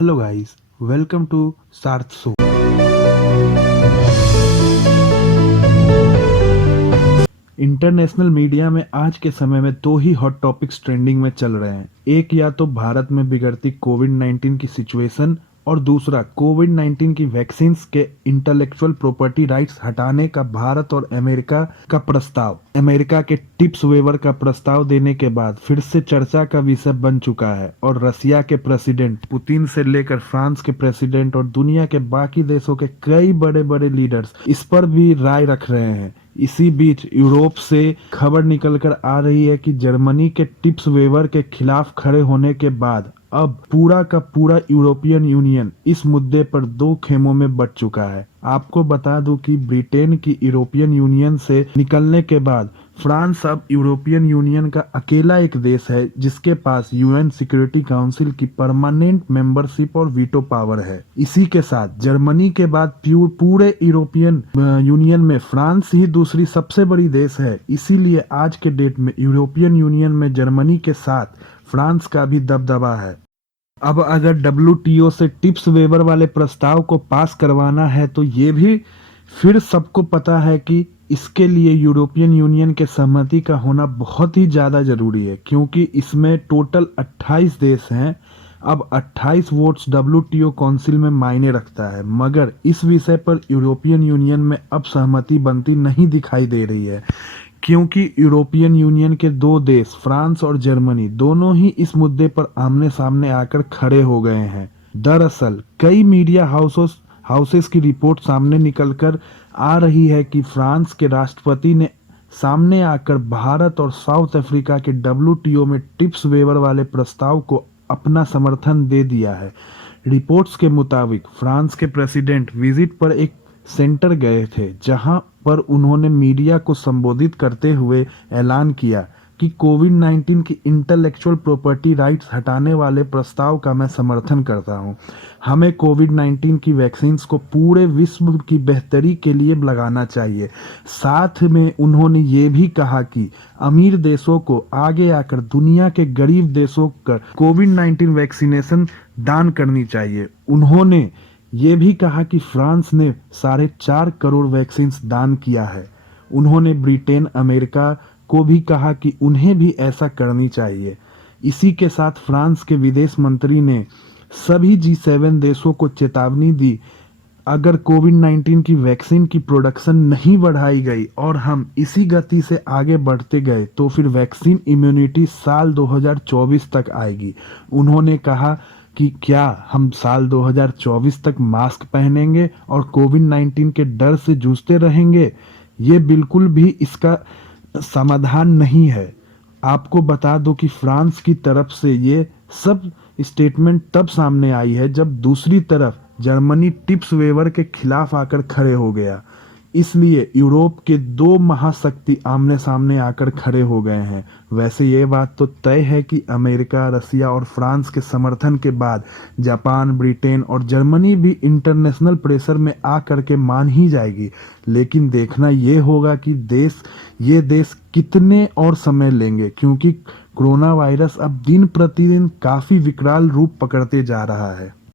Hello guys, welcome to Sarth Show. International media में आज के समय में दो ही हॉट टॉपिक्स ट्रेंडिंग में चल रहे हैं। एक या तो भारत में बिगड़ती कोविड-19 की सिचुएशन और दूसरा कोविड-19 की वैक्सीन्स के इंटेलेक्चुअल प्रॉपर्टी राइट्स हटाने का भारत और अमेरिका का प्रस्ताव। अमेरिका के टिप्स वेवर का प्रस्ताव देने के बाद फिर से चर्चा का विषय बन चुका है और रसिया के प्रेसिडेंट पुतिन से लेकर फ्रांस के प्रेसिडेंट और दुनिया के बाकी देशों के कई बड़े बड़े लीडर्स इस पर भी राय रख रहे हैं। इसी बीच यूरोप से खबर निकलकर आ रही है कि जर्मनी के टिप्स वेवर के खिलाफ खड़े होने के बाद अब पूरा का पूरा यूरोपियन यूनियन इस मुद्दे पर दो खेमों में बंट चुका है। आपको बता दूं कि ब्रिटेन की यूरोपियन यूनियन से निकलने के बाद फ्रांस अब यूरोपियन यूनियन का अकेला एक देश है जिसके पास यूएन सिक्योरिटी काउंसिल की परमानेंट मेंबरशिप और वीटो पावर है। इसी के साथ जर्मनी के बाद पूरे यूरोपियन यूनियन में फ्रांस ही दूसरी सबसे बड़ी देश है। इसीलिए आज के डेट में यूरोपियन यूनियन में जर्मनी के साथ फ्रांस का भी दबदबा है। अब अगर डब्ल्यूटीओ से टिप्स वेवर वाले प्रस्ताव को पास करवाना है तो ये भी फिर सबको पता है कि इसके लिए यूरोपियन यूनियन के सहमति का होना बहुत ही ज़्यादा ज़रूरी है, क्योंकि इसमें टोटल 28 देश हैं। अब 28 वोट्स डब्ल्यूटीओ काउंसिल में मायने रखता है, मगर इस विषय पर यूरोपियन यूनियन में अब सहमति बनती नहीं दिखाई दे रही है, क्योंकि यूरोपियन यूनियन के दो देश फ्रांस और जर्मनी दोनों ही इस मुद्दे पर आमने सामने आकर खड़े हो गए हैं। दरअसल कई मीडिया हाउसेस की रिपोर्ट सामने निकलकर आ रही है कि फ्रांस के राष्ट्रपति ने सामने आकर भारत और साउथ अफ्रीका के डब्ल्यूटीओ में टिप्स वेवर वाले प्रस्ताव को अपना समर्थन दे दिया है। रिपोर्ट्स के मुताबिक फ्रांस के प्रेसिडेंट विजिट पर एक सेंटर गए थे, जहां पर उन्होंने मीडिया को संबोधित करते हुए ऐलान किया कि कोविड-19 की इंटेलेक्चुअल प्रॉपर्टी राइट्स हटाने वाले प्रस्ताव का मैं समर्थन करता हूं। हमें कोविड-19 की वैक्सीन्स को पूरे विश्व की बेहतरी के लिए लगाना चाहिए। साथ में उन्होंने ये भी कहा कि अमीर देशों को आगे आकर दुनिया के गरीब देशों को कोविड-19 वैक्सीनेशन दान करनी चाहिए। उन्होंने ये भी कहा कि फ्रांस ने 4.5 करोड़ वैक्सीन्स दान किया है। उन्होंने ब्रिटेन, अमेरिका को भी कहा कि उन्हें भी ऐसा करनी चाहिए। इसी के साथ फ्रांस के विदेश मंत्री ने सभी G7 देशों को चेतावनी दी, अगर कोविड-19 की वैक्सीन की प्रोडक्शन नहीं बढ़ाई गई और हम इसी गति से आगे बढ़ते गए तो फिर वैक्सीन इम्यूनिटी साल 2024 तक आएगी। उन्होंने कहा कि क्या हम साल 2024 तक मास्क पहनेंगे और कोविड-19 के डर से जूझते रहेंगे? ये बिल्कुल भी इसका समाधान नहीं है। आपको बता दो कि फ्रांस की तरफ से ये सब स्टेटमेंट तब सामने आई है जब दूसरी तरफ जर्मनी टिप्स वेवर के खिलाफ आकर खड़े हो गया। इसलिए यूरोप के दो महाशक्ति आमने सामने आकर खड़े हो गए हैं। वैसे ये बात तो तय है कि अमेरिका, रसिया और फ्रांस के समर्थन के बाद जापान, ब्रिटेन और जर्मनी भी इंटरनेशनल प्रेशर में आ करके मान ही जाएगी। लेकिन देखना ये होगा कि ये देश कितने और समय लेंगे, क्योंकि कोरोना वायरस अब दिन प्रतिदिन काफी विकराल रूप पकड़ते जा रहा है।